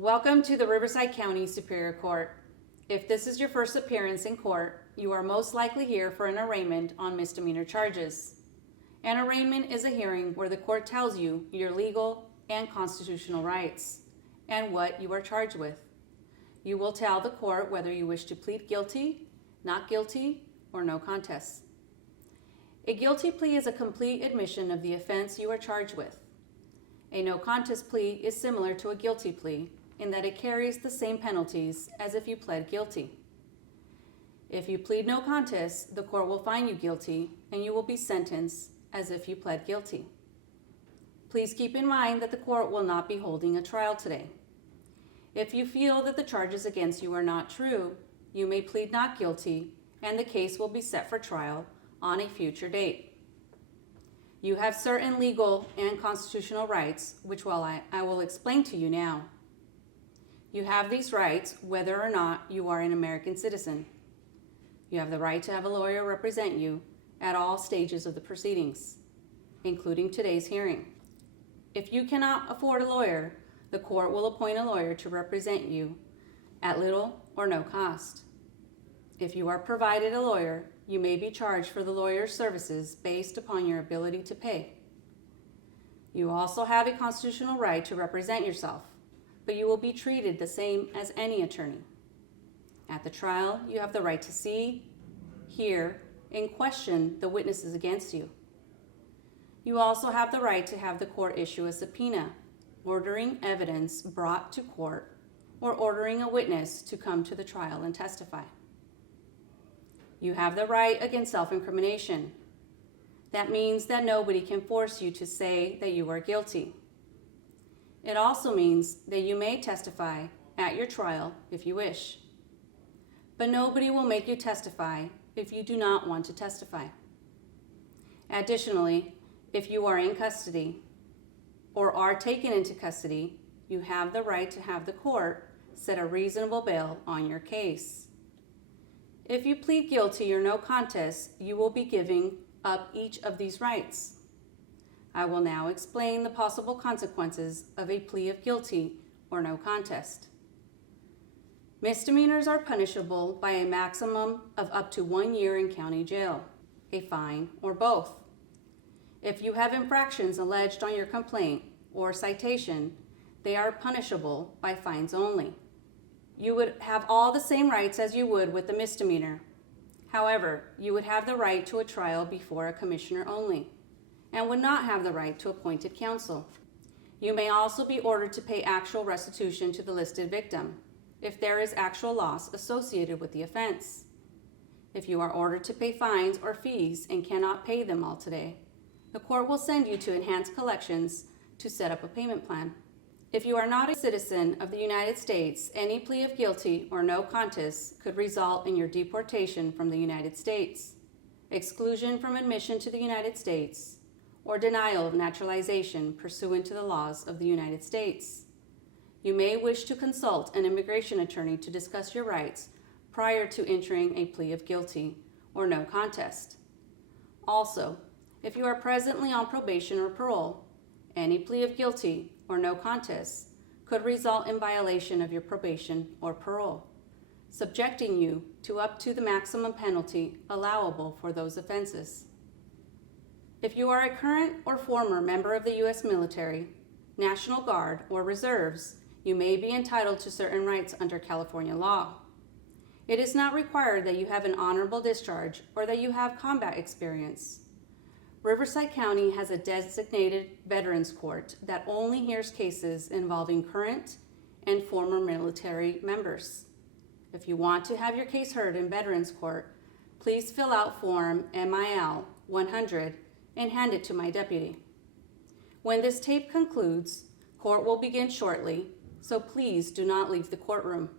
Welcome to the Riverside County Superior Court. If this is your first appearance in court, you are most likely here for an arraignment on misdemeanor charges. An arraignment is a hearing where the court tells you your legal and constitutional rights and what you are charged with. You will tell the court whether you wish to plead guilty, not guilty, or no contest. A guilty plea is a complete admission of the offense you are charged with. A no contest plea is similar to a guilty plea in that it carries the same penalties as if you pled guilty. If you plead no contest, the court will find you guilty and you will be sentenced as if you pled guilty. Please keep in mind that the court will not be holding a trial today. If you feel that the charges against you are not true, you may plead not guilty and the case will be set for trial on a future date. You have certain legal and constitutional rights, which I will explain to you now. You have these rights whether or not you are an American citizen. You have the right to have a lawyer represent you at all stages of the proceedings, including today's hearing. If you cannot afford a lawyer, the court will appoint a lawyer to represent you at little or no cost. If you are provided a lawyer, you may be charged for the lawyer's services based upon your ability to pay. You also have a constitutional right to represent yourself, but you will be treated the same as any attorney. At the trial, you have the right to see, hear, and question the witnesses against you. You also have the right to have the court issue a subpoena, ordering evidence brought to court, or ordering a witness to come to the trial and testify. You have the right against self-incrimination. That means that nobody can force you to say that you are guilty. It also means that you may testify at your trial if you wish, but nobody will make you testify if you do not want to testify. Additionally, if you are in custody or are taken into custody, you have the right to have the court set a reasonable bail on your case. If you plead guilty or no contest, you will be giving up each of these rights. I will now explain the possible consequences of a plea of guilty or no contest. Misdemeanors are punishable by a maximum of up to 1 year in county jail, a fine, or both. If you have infractions alleged on your complaint or citation, they are punishable by fines only. You would have all the same rights as you would with the misdemeanor. However, you would have the right to a trial before a commissioner only, and would not have the right to appointed counsel. You may also be ordered to pay actual restitution to the listed victim if there is actual loss associated with the offense. If you are ordered to pay fines or fees and cannot pay them all today, the court will send you to enhanced collections to set up a payment plan. If you are not a citizen of the United States, any plea of guilty or no contest could result in your deportation from the United States, exclusion from admission to the United States, or denial of naturalization pursuant to the laws of the United States. You may wish to consult an immigration attorney to discuss your rights prior to entering a plea of guilty or no contest. Also, if you are presently on probation or parole, any plea of guilty or no contest could result in violation of your probation or parole, subjecting you to up to the maximum penalty allowable for those offenses. If you are a current or former member of the U.S. military, National Guard, or reserves, you may be entitled to certain rights under California law. It is not required that you have an honorable discharge or that you have combat experience. Riverside County has a designated Veterans Court that only hears cases involving current and former military members. If you want to have your case heard in Veterans Court, please fill out Form MIL 100 and hand it to my deputy. When this tape concludes, court will begin shortly, so please do not leave the courtroom.